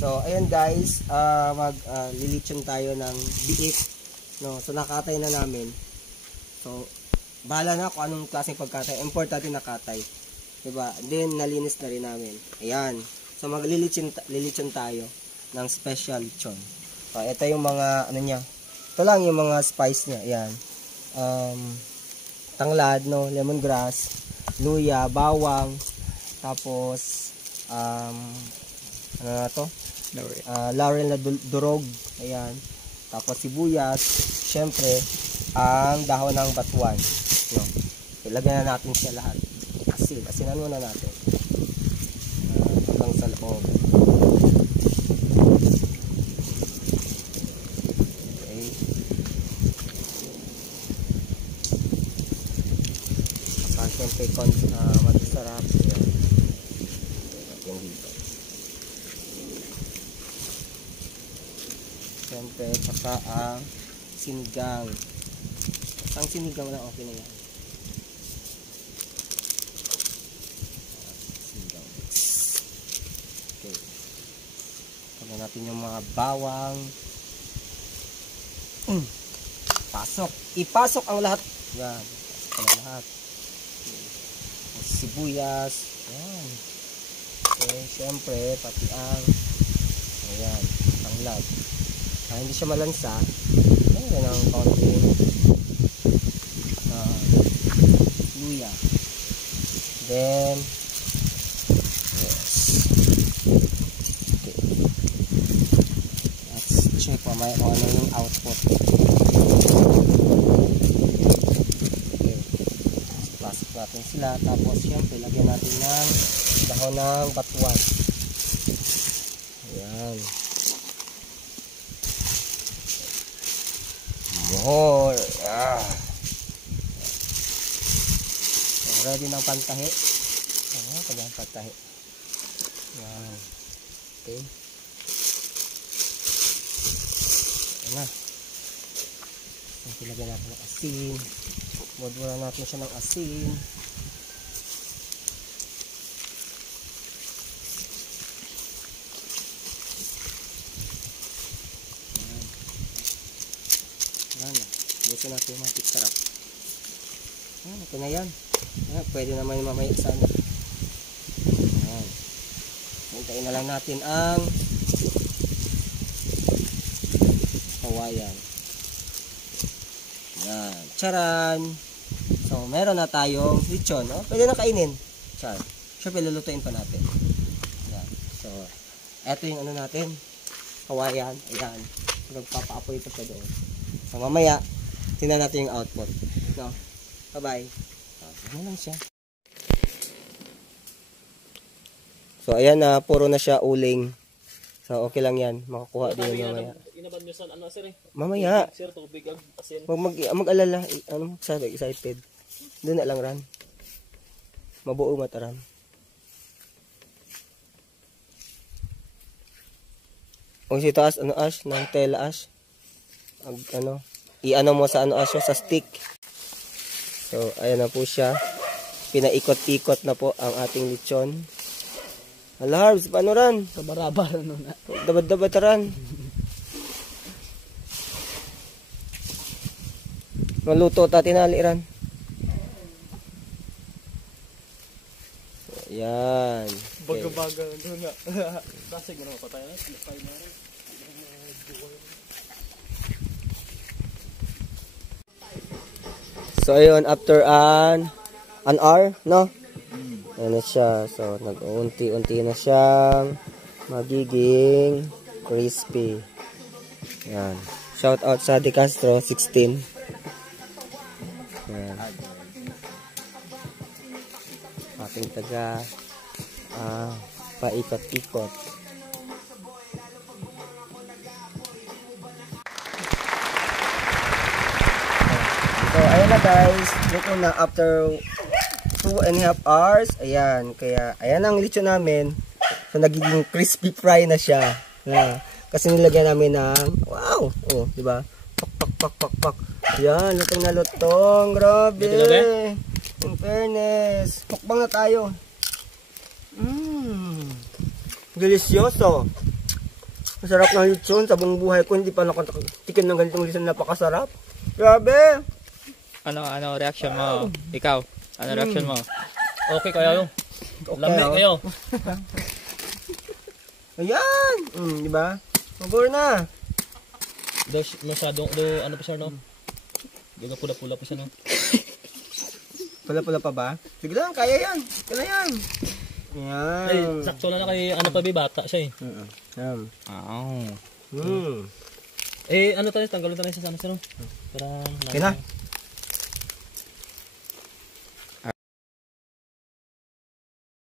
So, ayan guys, lilitsyon tayo ng biik. No? So, nakatay na namin. So, bahala na kung anong klaseng pagkatay. Importante nakatay. Diba? Then, nalinis na rin namin. Ayan. So, maglilitsyon tayo ng special lechon. So, ito yung mga, ano niya. Ito lang yung mga spice niya. Ayan. Tanglad, no? Lemongrass, luya, bawang, tapos, ano na to? Laurel na durog. Ayan. Tapos sibuyas. Syempre, ang dahon ng batuan. No? Ilagyan na natin siya lahat. Asin. Asinan muna natin. Hanggang sa loob. Okay. Siyempre, masarap. Ayan. Ayan dito. Siyempre, saka ang sinigang. Ang sinigang lang, okay na yan. Sinigang. Okay. Pagka natin yung mga bawang. Pasok. Ipasok ang lahat. Yan. Pasok ang lahat. Sibuyas. Yan. Okay, siyempre, pati ang ayan, tanglad. Hindi siya malansa. Ayan ang konting luya. Then yes. Okay. Let's check mamaya kung ano yung output. Okay. Pasok natin sila. Tapos syempre lagyan natin ng dahon ng batuan. Ayan. More. So, ready ng pantahi. Kanyang pantahi. Yan. Okay. Ayan na. Ilagyan natin ng asin. Buwan natin siya ng asin. Buto natin yung mantik sarap. Ito na yan. Pwede naman yung mamaya sana. Hintayin na lang natin ang kawayan. Yan. Charan! So, meron na tayong lechon. No? Pwede na kainin. Char. Siyempre, lulutuin pa natin. Yan. So, eto yung ano natin. Kawayan. Ayan. Nagpapaapoy ito siya doon. So, mamaya, tingnan natin yung output. No? Bye-bye. Ano lang siya. So, ayan na. Puro na siya uling. So, okay lang yan. Makakuha din yan mamaya. Inaban nyo sa ano, sir eh? Mamaya. Sir, tubig, asin. Mag-alala. Ano? Excited. Doon na lang ran. Mabuo mataram. Kung si taas, ano ash? Ng tela ash. Ano? I-ano mo sa ano asyo, sa stick. So, ayan na po siya. Pinaikot-ikot na po ang ating lechon. Hala, Harbs, paano ran? Kabarabar, ano na. Dabad-dabad ran. Maluto ta tinali ran. So, ayan. Baga-baga, ano na. Kasig mo na mapatay na. Silipay na rin. So ayun, after an hour, no? Ayan na siya. So nag-unti-unti na siyang magiging crispy. Ayan. Shout out sa De Castro 16. Ayan. Ating taga paikot-ikot. So, ayan na guys. Luto na after 2.5 hours. Ayan. Kaya, ayan ang lechon namin. So, nagiging crispy fry na siya. Kasi nilagyan namin ng, wow! Oh, diba? Pak, pak, pak, pak, pak. Ayan, lutong na lutong. Grabe. In fairness. Mukbang na tayo. Delicioso. Masarap ng lechon. Sa buong buhay ko, hindi pa nakatikim ng ganitong lechon. Napakasarap. Grabe! Ano reaction mo? Ikaw, ano reaction mo? Okay kayo. Okay, Lamig oh. kayo. Ayan! Di ba? Magor na. Masyadong, ano pa siya, no? Yung pula-pula pa siya, no? Pula-pula pa ba? Sige lang, kaya yan. Kaya yan. Ayan. Ay, sakto na kay, ano pa, bata siya, eh. Ayan. Oh. Hmm. Eh, ano tayo, tanggalin tayo sa sana siya, no? Para, Okay na.